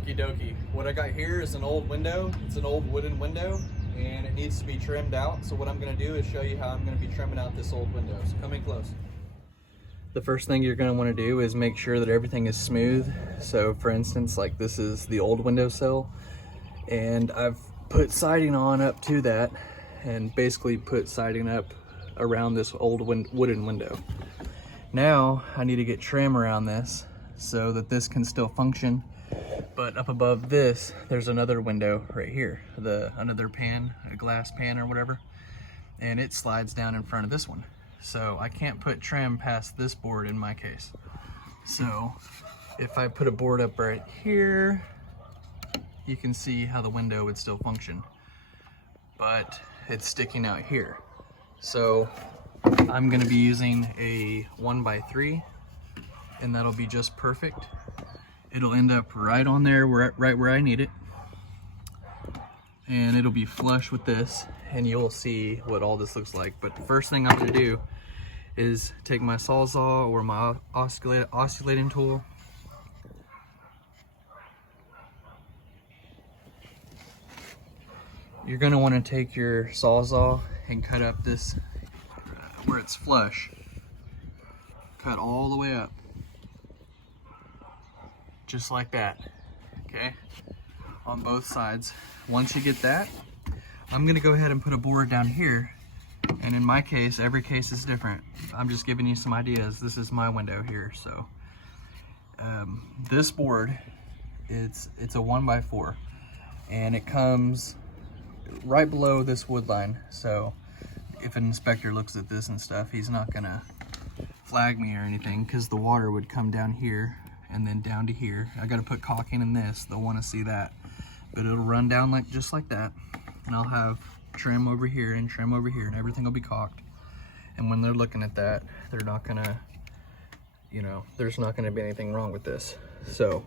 Okie dokie. What I got here is an old window. It's an old wooden window and it needs to be trimmed out. So what I'm gonna do is show you how I'm gonna be trimming out this old window. So come in close. The first thing you're gonna wanna do is make sure that everything is smooth. So for instance, like this is the old windowsill and I've put siding on up to that and basically put siding up around this old wooden window. Now I need to get trim around this so that this can still function. But up above this, there's another window right here, another pan, a glass pan or whatever, and it slides down in front of this one. So I can't put trim past this board in my case. So if I put a board up right here, you can see how the window would still function, but it's sticking out here. So I'm gonna be using a 1x3 and that'll be just perfect. It'll end up right on there, right where I need it. And it'll be flush with this and you'll see what all this looks like. But the first thing I'm gonna do is take my Sawzall or my osculating tool. You're gonna wanna take your Sawzall and cut up this, where it's flush. Cut all the way up. Just like that, okay? On both sides. Once you get that, I'm gonna go ahead and put a board down here. And in my case, every case is different. I'm just giving you some ideas. This is my window here, so. This board, it's a 1x4 and it comes right below this wood line. So if an inspector looks at this and stuff, he's not gonna flag me or anything because the water would come down here and then down to here. I gotta put caulking in this, they'll wanna see that. But it'll run down just like that. And I'll have trim over here and trim over here and everything will be caulked. And when they're looking at that, they're not gonna, you know, there's not gonna be anything wrong with this. So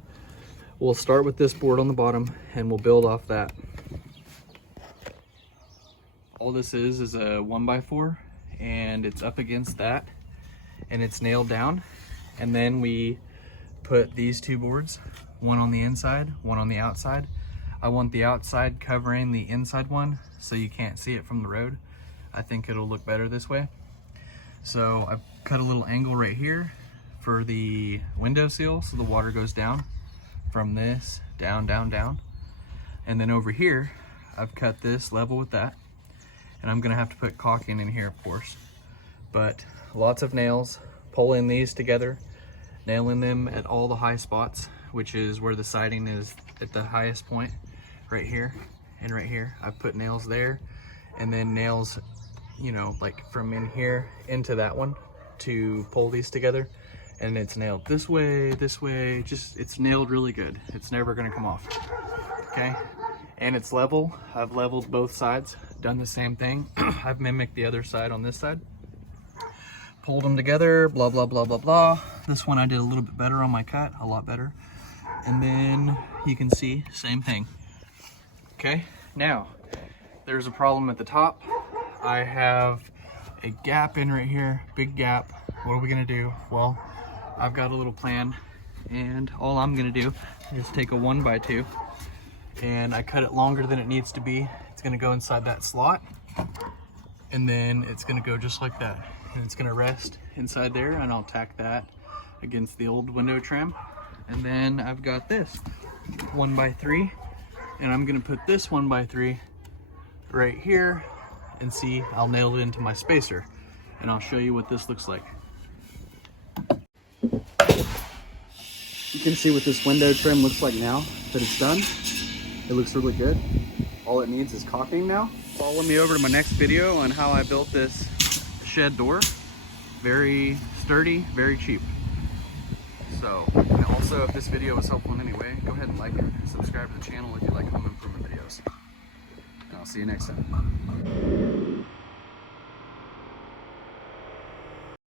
we'll start with this board on the bottom and we'll build off that. All this is a 1x4 and it's up against that and it's nailed down. And then we put these two boards, one on the inside, one on the outside. I want the outside covering the inside one so you can't see it from the road. I think it'll look better this way. So I've cut a little angle right here for the window seal so the water goes down from this, down, down, down. And then over here, I've cut this level with that. And I'm gonna have to put caulking in here, of course. But lots of nails, pulling these together, nailing them at all the high spots, which is where the siding is at the highest point, right here and right here. I've put nails there and then nails, you know, like from in here into that one to pull these together. And it's nailed this way, just, it's nailed really good. It's never gonna come off, okay? And it's level. I've leveled both sides, done the same thing. I've mimicked the other side on this side. Pulled them together, blah, blah, blah, blah, blah. This one I did a little bit better on my cut, a lot better. And then you can see, same thing. Okay, now, there's a problem at the top. I have a gap in right here, big gap. What are we gonna do? Well, I've got a little plan and all I'm gonna do is take a 1x2 and I cut it longer than it needs to be. It's gonna go inside that slot and then it's gonna go just like that. And it's gonna rest inside there and I'll tack that against the old window trim. And then I've got this 1x3 and I'm gonna put this 1x3 right here and see, I'll nail it into my spacer and I'll show you what this looks like. You can see what this window trim looks like now that it's done. It looks really good. All it needs is caulking now. Follow me over to my next video on how I built this shed door. Very sturdy, very cheap. So, and also if this video was helpful in any way, go ahead and like it, subscribe to the channel if you like home improvement videos. And I'll see you next time.